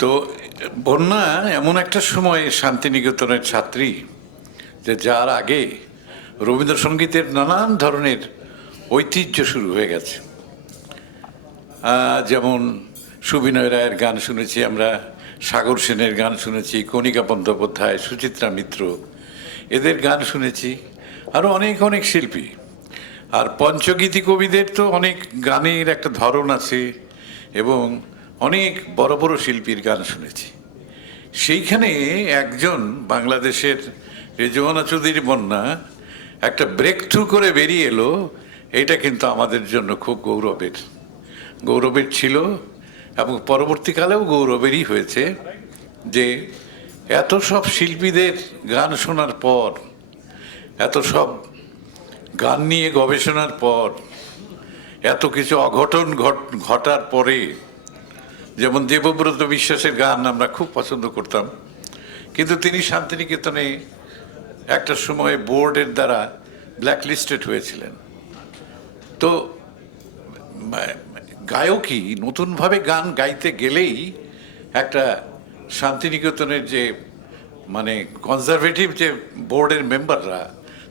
তো বন্যা এমন একটা সময় শান্তিনিকেতনের ছাত্রী যে যার আগে রবীন্দ্রসঙ্গীতের নানান ধরনের ঐতিহ্য শুরু হয়ে গেছে। যেমন সুবিনয় রায়ের গান শুনেছি আমরা, সাগর সেনের গান শুনেছি, কণিকা বন্দ্যোপাধ্যায়, সুচিত্রা মিত্র, এদের গান শুনেছি আরও অনেক অনেক শিল্পী। আর পঞ্চগীতি কবিদের তো অনেক গানের একটা ধরন আছে এবং অনেক বড় বড় শিল্পীর গান শুনেছি। সেইখানে একজন বাংলাদেশের রেজওয়ানা চৌধুরী বন্যা একটা ব্রেক থ্রু করে বেরিয়ে এলো। এটা কিন্তু আমাদের জন্য খুব গৌরবের। গৌরবের ছিল এবং পরবর্তীকালেও গৌরবেরই হয়েছে যে এত সব শিল্পীদের গান শোনার পর, এত সব গান নিয়ে গবেষণার পর, এত কিছু অঘটন ঘট- ঘটার পরে যেমন দেবব্রত বিশ্বাসের গান আমরা খুব পছন্দ করতাম, কিন্তু তিনি শান্তিনিকেতনে একটা সময়ে বোর্ডের দ্বারা ব্ল্যাকলিস্টেড হয়েছিলেন। তো গায়কই নতুনভাবে গান গাইতে গেলেই একটা শান্তিনিকেতনের যে মানে কনজারভেটিভ যে বোর্ডের মেম্বাররা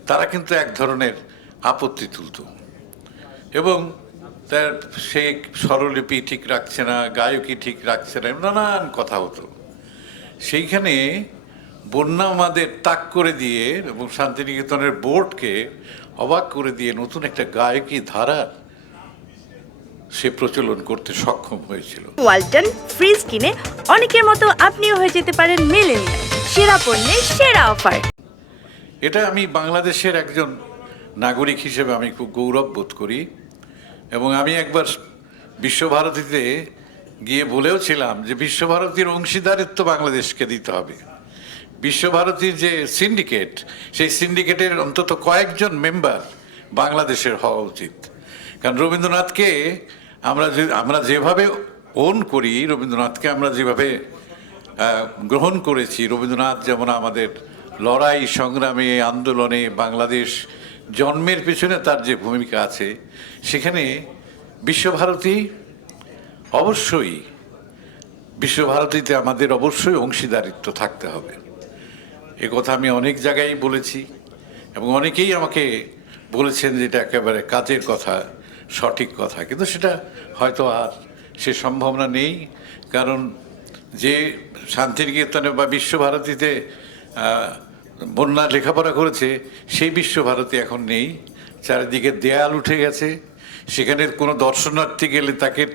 তারা কিন্তু এক ধরনের আপত্তি তুলত। এবং তার সে স্বরলিপি ঠিক রাখছে না গায়কই ঠিক রাখছে না নানান কথা হতো। সেইখানে বন্যা আমাদের তাক করে দিয়ে এবং শান্তিনিকেতনের বোর্ডকে অবাক করে দিয়ে নতুন একটা গায়কী ধারার সে প্রচলন করতে সক্ষম হয়েছিল। ওয়ালটন ফ্রিজ কিনে অনেকের মতো আপনিও হয়ে যেতে পারেন মিলেনিয়াল। সেরা পণ্যের সেরা অফার। এটা আমি বাংলাদেশের একজন নাগরিক হিসেবে আমি খুব গৌরব বোধ করি। এবং আমি একবার বিশ্বভারতীতে গিয়ে বলেও ছিলাম যে বিশ্বভারতীর অংশীদারিত্ব বাংলাদেশকে দিতে হবে। বিশ্বভারতীর যে সিন্ডিকেট, সেই সিন্ডিকেটের অন্তত কয়েকজন মেম্বার বাংলাদেশের হওয়া উচিত। কারণ রবীন্দ্রনাথকে আমরা যে, আমরা যেভাবে ওন করি, রবীন্দ্রনাথকে আমরা যেভাবে গ্রহণ করেছি, রবীন্দ্রনাথ যেমন আমাদের লড়াই, সংগ্রামে, আন্দোলনে বাংলাদেশ জন্মের পেছনে তার যে ভূমিকা আছে, সেখানে বিশ্বভারতী অবশ্যই, বিশ্বভারতীতে আমাদের অবশ্যই অংশীদারিত্ব থাকতে হবে। এ কথা আমি অনেক জায়গায় বলেছি এবং অনেকেই আমাকে বলেছেন যে এটা একেবারে কাজের কথা, সঠিক কথা। কিন্তু সেটা হয়তো আর সে সম্ভাবনা নেই, কারণ যে শান্তিনিকেতনে বা বিশ্বভারতীতে বন্যা লেখাপড়া করেছে, সেই বিশ্বভারতী এখন নেই। চারিদিকে দেয়াল উঠে গেছে। সেখানে কোনো দর্শনার্থী গেলে তাকে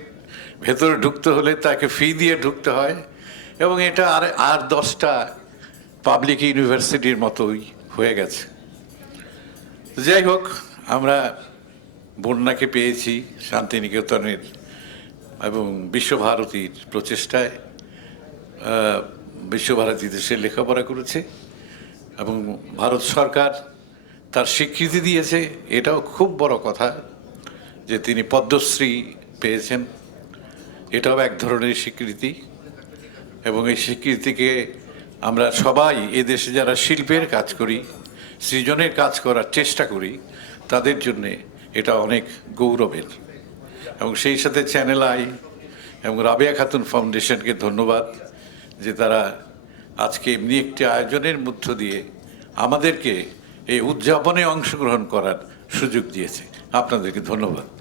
ভেতরে ঢুকতে হলে তাকে ফি দিয়ে ঢুকতে হয়। এবং এটা আর আর দশটা পাবলিক ইউনিভার্সিটির মতোই হয়ে গেছে। যাই হোক, আমরা বন্যাকে পেয়েছি শান্তিনিকেতনের এবং বিশ্বভারতীর প্রচেষ্টায় বিশ্বভারতীতে সে লেখাপড়া করেছে। এবং ভারত সরকার তার স্বীকৃতি দিয়েছে, এটাও খুব বড় কথা যে তিনি পদ্মশ্রী পেয়েছেন। এটাও এক ধরনের স্বীকৃতি এবং এই স্বীকৃতিকে আমরা সবাই এদেশে যারা শিল্পের কাজ করি, সৃজনের কাজ করার চেষ্টা করি, তাদের জন্যে এটা অনেক গৌরবের। এবং সেই সাথে চ্যানেল আই এবং রাবেয়া খাতুন ফাউন্ডেশনকে ধন্যবাদ যে তারা আজকে এমনি একটি আয়োজনের মধ্য দিয়ে আমাদেরকে এই উদযাপনে অংশগ্রহণ করার সুযোগ দিয়েছে। আপনাদেরকে ধন্যবাদ।